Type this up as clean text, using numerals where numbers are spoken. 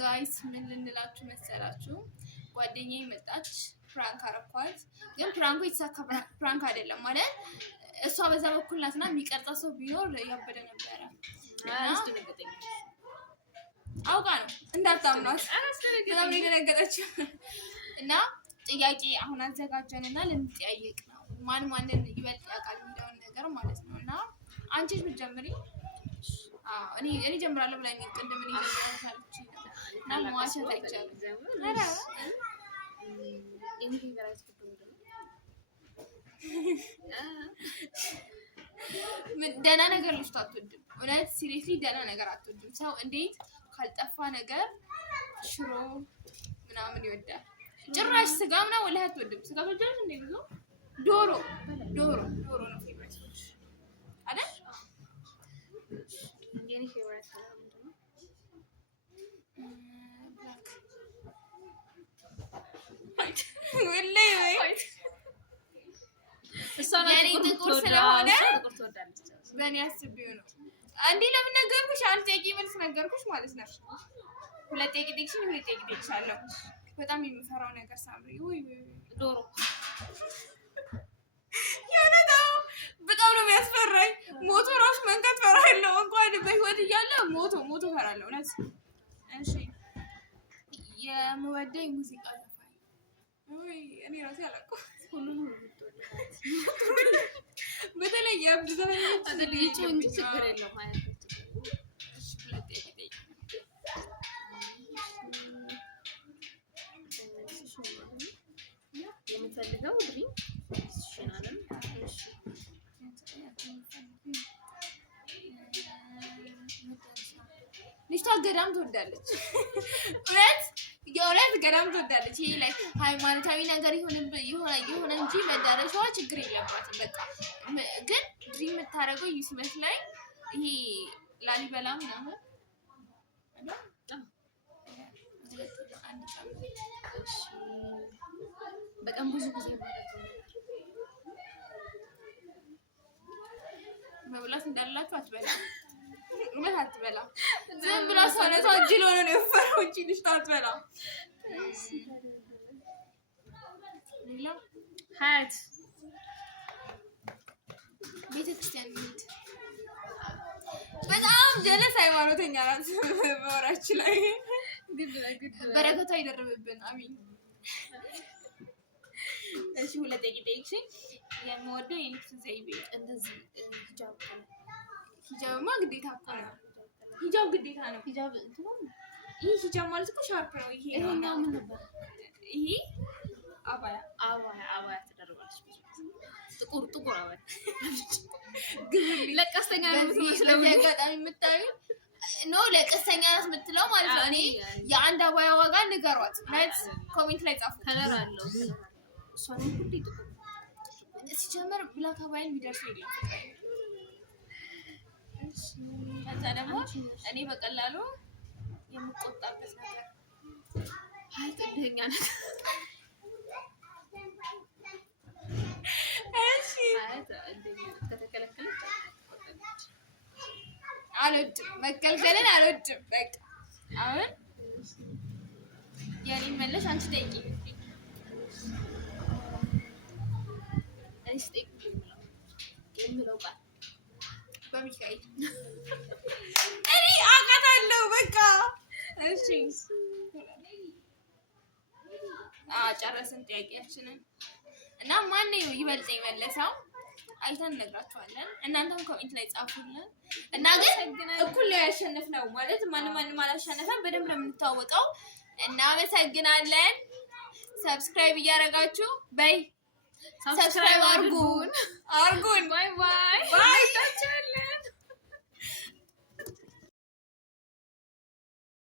ጋይስ ምን ልንላችሁ መሰላችሁ? ጓደኛዬ መጣች፣ ፕራንክ አረኳት። ግን ፕራንኩ የተሳካ ፕራንክ አይደለም ማለት እሷ በዛ በኩል ናትና የሚቀርጻ ሰው ቢኖር ያበደ ነበረ። አውቃ ነው እንዳታምኗት በጣም የደነገጠችው። እና ጥያቄ አሁን አዘጋጀንና ልንጠያየቅ ነው። ማን ማንን ይበልጥ ያውቃል የሚለውን ነገር ማለት ነው። እና አንቺስ ብትጀምሪ? እኔ ጀምራለሁ ብላኝ ቅድም እኔ ጀምራለሁ እና መዋሸት አይቻልም። ደህና ነገር ልጅቷ አትወድም። እውነት ሲሪየስሊ ደህና ነገር አትወድም። ሰው እንዴት ካልጠፋ ነገር ሽሮ ምናምን ይወዳል። ጭራሽ ስጋ ምናምን ወላሂ አትወድም። ስጋ በጀት እንደ ብዙ ዶሮ ነው ፌቨራይት አይደል? የኔ ፌቨራይት ነው ወላሂ ወይ የኔ ጥቁር ስለሆነ በእኔ አስቤው ነው። አንዴ ለምን ነገርኩሽ? አንድ ጥያቄ መልስ ነገርኩሽ ማለት ነው። ሁለት ጥያቄ ጠይቅሽኝ፣ ሁለት ጥያቄ ጠይቅሻለሁ። በጣም የምፈራው ነገር ሳምሪ ወይ ዶሮ ያነዳው በጣም ነው የሚያስፈራኝ። ሞቶ ራሱ መንካት ፈራለሁ። እንኳን በህይወት እያለ ሞቶ ፈራለሁ። እውነት። እሺ የምወደው የሙዚቃ ዘፋኝ ወይ እኔ ራሴ አላውቅም። ሁሉም በተለይ የአብዱ ዘፈኖች አደልይቹ እንጂ ችግር የለውም ማለት ነው። እሺ ሁለት ጥያቄ የምፈልገው ድሪም ሽናለን። እሺ ልጅቷ ገዳም ትወዳለች። የእውነት ገዳም ትወዳለች። ይሄ ላይ ሃይማኖታዊ ነገር ይሆን እንጂ መዳረሻዋ ችግር የለባትም። በቃ ግን ድሪም የምታደርገው ዩስመት ላይ ይሄ ላሊበላ ምናምን በጣም ብዙ ጊዜ መብላት እንዳላችሁ አትበላ። ምን አትበላ? ዝም ብላ ሰውነቷ ጅል ሆኖ ነው የፈራው እንጂ ልጅ አትበላ። ሌላ ሀያት ቤተክርስቲያን ሄድ በጣም ጀለስ ሃይማኖተኛ ናት። በወራችን ላይ በረከቷ ይደርብብን። አሚን። እሺ ሁለት ደቂቃ ጠይቅሽኝ። የምወደው የልብስ ዘይቤ እንደዚህ ሂጃብማ ግዴታ እኮ ነው። ሂጃብ ግዴታ ነው። ሂጃብ ይሄ ሂጃብ ማለት እኮ ሻርፕ ነው። ይሄኛው ምን ነበር? ይሄ አባያ ተደርባለች። ጥቁር አባያ ለቀስተኛ ነው የምትመስለው። አጋጣሚ የምታዩ ነው ለቀስተኛ ናት የምትለው ማለት ነው። እኔ የአንድ አባያ ዋጋ ንገሯት ማለት ኮሜንት ላይ ጻፉ። ከለር አለው እሷን ሁሉ ጥቁር ሲጀመር ብላክ አባያን ቢደርሰው የለም። ከዛ ደግሞ እኔ በቀላሉ የምቆጣበት ነገር አይ ጥደኛ ነኝ። እሺ ከተከለከለች አልወድም፣ መከልከልን አልወድም። በቃ አሁን የኔ መለሽ አንቺ ጠይቂ። እሺ ጠይቂ የምለው ቃል በሚካኤል እኔ አውቃታለሁ። በቃ እሺ ጨረስን ጥያቄያችንን እና ማን ነው ይበልጥ የመለሰው አይተን እነግራችኋለን። እናንተም ኮሜንት ላይ ጻፉልን እና ግን እኩል ላይ ያሸነፍነው ማለት ማንም አላሸነፈም። በደንብ ነው የምንታወቀው። እናመሰግናለን። ሰብስክራይብ እያደረጋችሁ ሰብስክራይብ አርጉን። ባይ ባይ።